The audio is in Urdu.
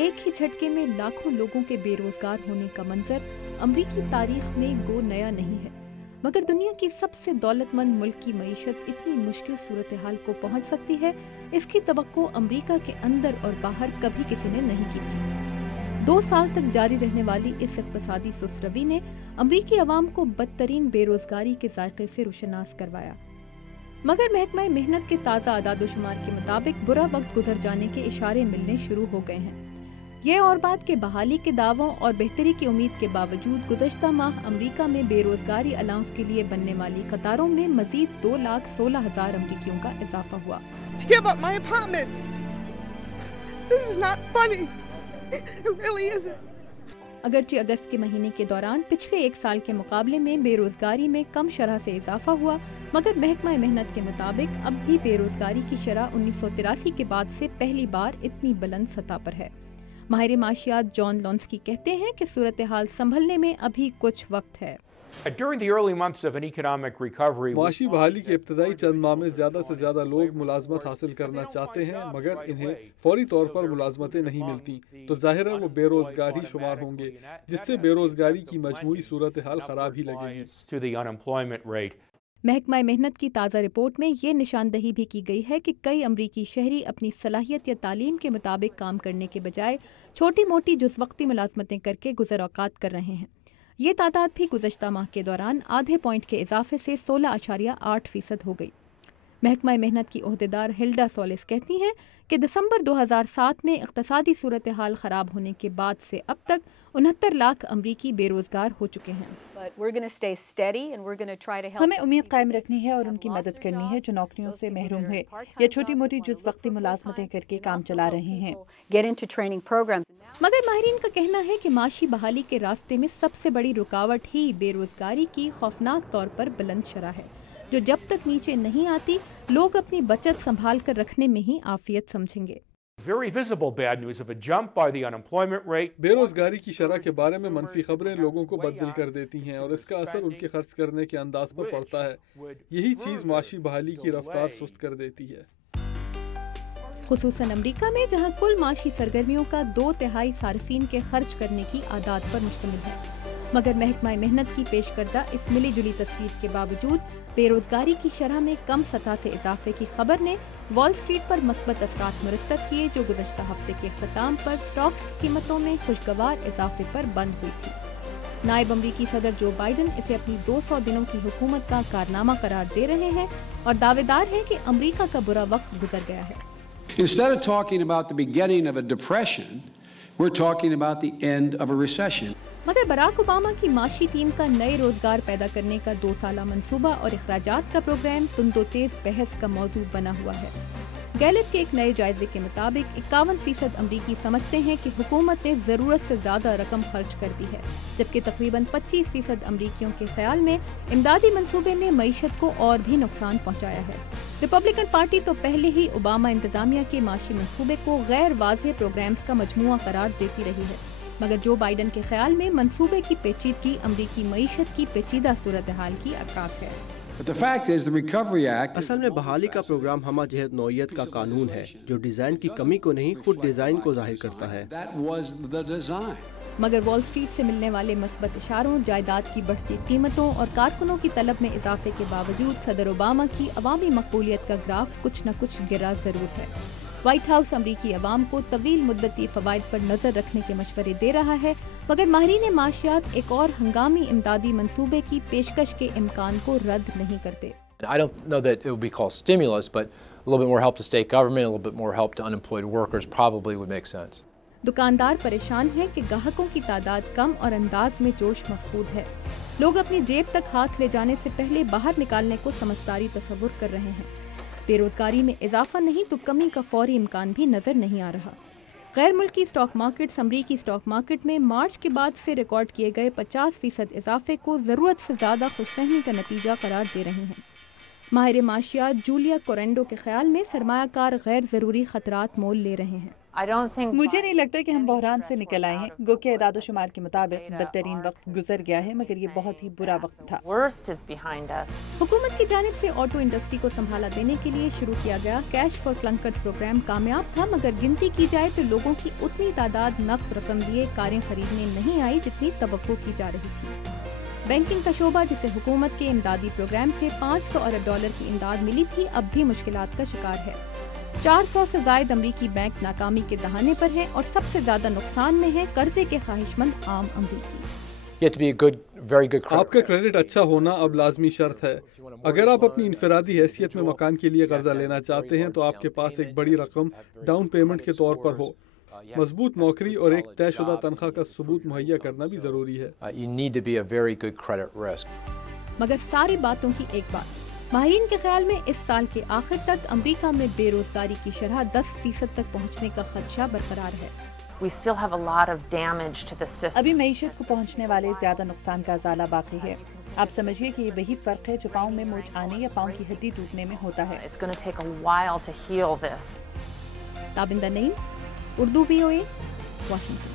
ایک ہی جھٹکے میں لاکھوں لوگوں کے بے روزگار ہونے کا منظر امریکی تاریخ میں گو نیا نہیں ہے، مگر دنیا کی سب سے دولت مند ملک کی معیشت اتنی مشکل صورتحال کو پہنچ سکتی ہے، اس کی توقع امریکہ کے اندر اور باہر کبھی کسی نے نہیں کی تھی۔ 2 سال تک جاری رہنے والی اس اقتصادی سست روی نے امریکی عوام کو بدترین بے روزگاری کے ذائقے سے روشناس کروایا، مگر محکمہ محنت کے تازہ اعداد و شمار کے مطابق برا وقت گزر جانے کے اشارے ملنے شروع ہو گئے ہیں۔ یہ اور بات کہ بحالی کے دعووں اور بہتری کی امید کے باوجود گزشتہ ماہ امریکہ میں بے روزگاری الاؤنس کے لیے بننے والی قطاروں میں مزید 2,16,000 امریکیوں کا اضافہ ہوا۔ اگرچہ اگست کے مہینے کے دوران پچھلے 1 سال کے مقابلے میں بے روزگاری میں کم شرح سے اضافہ ہوا، مگر محکمہ محنت کے مطابق اب بھی بے روزگاری کی شرح 1983 کے بعد سے پہلی بار اتنی بلند سطح پر ہے۔ ماہر معاشیات جان لونسکی کہتے ہیں کہ صورتحال سنبھلنے میں ابھی کچھ وقت ہے۔ معاشی بحالی کی ابتدائی چند ماہ میں زیادہ سے زیادہ لوگ ملازمت حاصل کرنا چاہتے ہیں، مگر انہیں فوری طور پر ملازمتیں نہیں ملتی، تو ظاہر ہے وہ بے روزگار ہی شمار ہوں گے، جس سے بے روزگاری کی مجموعی صورتحال خراب ہی لگے گی۔ محکمہ محنت کی تازہ رپورٹ میں یہ نشاندہی بھی کی گئی ہے کہ کئی امریکی شہری اپنی صلاحیت یا تعلیم کے مطابق کام کرنے کے بجائے چھوٹی موٹی جز وقتی ملازمتیں کر کے گزر اوقات کر رہے ہیں۔ یہ تعداد بھی گزشتہ ماہ کے دوران آدھے پوائنٹ کے اضافے سے 16.8% ہو گئی۔ محکمہ محنت کی عہدیدار ہلڈا سولس کہتی ہیں کہ دسمبر 2007 میں اقتصادی صورتحال خراب ہونے کے بعد سے اب تک 69 لاکھ امریکی بے روزگار ہو چکے ہیں۔ ہمیں امید قائم رکھنی ہے اور ان کی مدد کرنی ہے جو نوکریوں سے محروم ہوئے یا چھوٹی موٹی جز وقتی ملازمتیں کر کے کام چلا رہے ہیں۔ مگر ماہرین کا کہنا ہے کہ معاشی بحالی کے راستے میں سب سے بڑی رکاوٹ ہی بے روزگاری کی خوفناک طور پر بلند شرح ہے، جو جب تک نیچے نہیں آتی لوگ اپنی بچت سنبھال کر رکھنے میں ہی عافیت سمجھیں گے۔ بے روزگاری کی شرح کے بارے میں منفی خبریں لوگوں کو بددل کر دیتی ہیں اور اس کا اثر ان کے خرچ کرنے کے انداز پر پڑتا ہے۔ یہی چیز معاشی بحالی کی رفتار سست کر دیتی ہے، خصوصاً امریکہ میں جہاں کل معاشی سرگرمیوں کا 2/3 صارفین کے خرچ کرنے کی عادات پر مشتمل ہے۔ مگر محکمہ محنت کی پیش کردہ اس ملی جلی تصویر کے باوجود بے روزگاری کی شرح میں کم سطح سے اضافے کی خبر نے وال اسٹریٹ پر مثبت اثرات مرتب کیے، جو گزشتہ ہفتے کے اختتام پر اسٹاکس کی قیمتوں میں خوشگوار اضافے پر بند ہوئی تھی۔ نائب امریکی صدر جو بائیڈن اسے اپنی 200 دنوں کی حکومت کا کارنامہ قرار دے رہے ہیں اور دعوے دار ہیں کہ امریکہ کا برا وقت گزر گیا ہے۔ Instead of talking about the beginning of a depression, we're talking about the end of a recession. مگر براک اوباما کی معاشی ٹیم کا نئے روزگار پیدا کرنے کا 2 سالہ منصوبہ اور اخراجات کا پروگرام تند و تیز بحث کا موضوع بنا ہوا ہے۔ گیلپ کے ایک نئے جائزے کے مطابق 51% امریکی سمجھتے ہیں کہ حکومت نے ضرورت سے زیادہ رقم خرچ کر دی ہے، جبکہ تقریباً 25% امریکیوں کے خیال میں امدادی منصوبے نے معیشت کو اور بھی نقصان پہنچایا ہے۔ ریپبلکن پارٹی تو پہلے ہی اوباما انتظامیہ کے معاشی منصوبے کو غیر واضح پروگرامز کا مجموعہ قرار دیتی رہی ہے، مگر جو بائیڈن کے خیال میں منصوبے کی پیچیدگی امریکی معیشت کی پیچیدہ صورتحال کی عکاس ہے۔ اصل میں بحالی کا پروگرام ہمہ جہت نوعیت کا قانون ہے جو ڈیزائن کی کمی کو نہیں خود ڈیزائن کو ظاہر کرتا ہے۔ مگر وال اسٹریٹ سے ملنے والے مثبت اشاروں، جائیداد کی بڑھتی قیمتوں اور کارکنوں کی طلب میں اضافے کے باوجود صدر اوباما کی عوامی مقبولیت کا گراف کچھ نہ کچھ گرا ضرور ہے۔ وائٹ ہاؤس امریکی عوام کو طویل مدتی فوائد پر نظر رکھنے کے مشورے دے رہا ہے، مگر ماہرین معاشیات ایک اور ہنگامی امدادی منصوبے کی پیشکش کے امکان کو رد نہیں کرتے۔ I don't know that it would be called stimulus, but a little bit more help to state government, a little bit more help to unemployed workers probably would make sense. دکاندار پریشان ہیں کہ گاہکوں کی تعداد کم اور انداز میں جوش مفقود ہے۔ لوگ اپنی جیب تک ہاتھ لے جانے سے پہلے باہر نکالنے کو سمجھداری تصور کر رہے ہیں۔ بے روزگاری میں اضافہ نہیں تو کمی کا فوری امکان بھی نظر نہیں آ رہا۔ غیر ملکی اسٹاک مارکیٹس امریکی اسٹاک مارکیٹ میں مارچ کے بعد سے ریکارڈ کیے گئے 50% اضافے کو ضرورت سے زیادہ خوش فہمی کا نتیجہ قرار دے رہے ہیں۔ ماہر معاشیات جولیا کورینڈو کے خیال میں سرمایہ کار غیر ضروری خطرات مول لے رہے ہیں۔ مجھے نہیں لگتا کہ ہم بحران سے نکل آئے ہیں. گو کہ اعداد و شمار کے مطابق بدترین وقت گزر گیا ہے، مگر یہ بہت ہی برا وقت تھا. حکومت کی جانب سے آٹو انڈسٹری کو سنبھالا دینے کے لیے شروع کیا گیا کیش فار کلنکرز پروگرام کامیاب تھا، مگر گنتی کی جائے تو لوگوں کی اتنی تعداد نقد رقم دیے کاریں خریدنے نہیں آئی جتنی توقع کی جا رہی تھی. بینکنگ کا شعبہ جسے حکومت کے امدادی پروگرام سے $500 ارب کی امداد ملی تھی اب بھی مشکلات کا شکار ہے. 400 سے زائد امریکی بینک ناکامی کے دہانے پر ہیں اور سب سے زیادہ نقصان میں ہیں قرضے کے خواہش مند عام امریکی. آپ کا کریڈٹ اچھا ہونا اب لازمی شرط ہے. اگر آپ اپنی انفرادی حیثیت میں مکان کے لیے قرضہ لینا چاہتے ہیں تو آپ کے پاس ایک بڑی رقم ڈاؤن پیمنٹ کے طور پر ہو. مضبوط نوکری اور ایک طے شدہ تنخواہ کا ثبوت مہیا کرنا بھی ضروری ہے. مگر ساری باتوں کی ایک بات، ماہرین کے خیال میں اس سال کے آخر تک امریکہ میں بے روزگاری کی شرح 10% تک پہنچنے کا خدشہ برقرار ہے. ابھی معیشت کو پہنچنے والے زیادہ نقصان کا ازالہ باقی ہے. آپ سمجھیے کہ یہ وہی فرق ہے جو پاؤں میں موچ آنے یا پاؤں کی ہڈی ٹوٹنے میں ہوتا ہے. تابندہ نعیم، اردو VOA، واشنگٹن.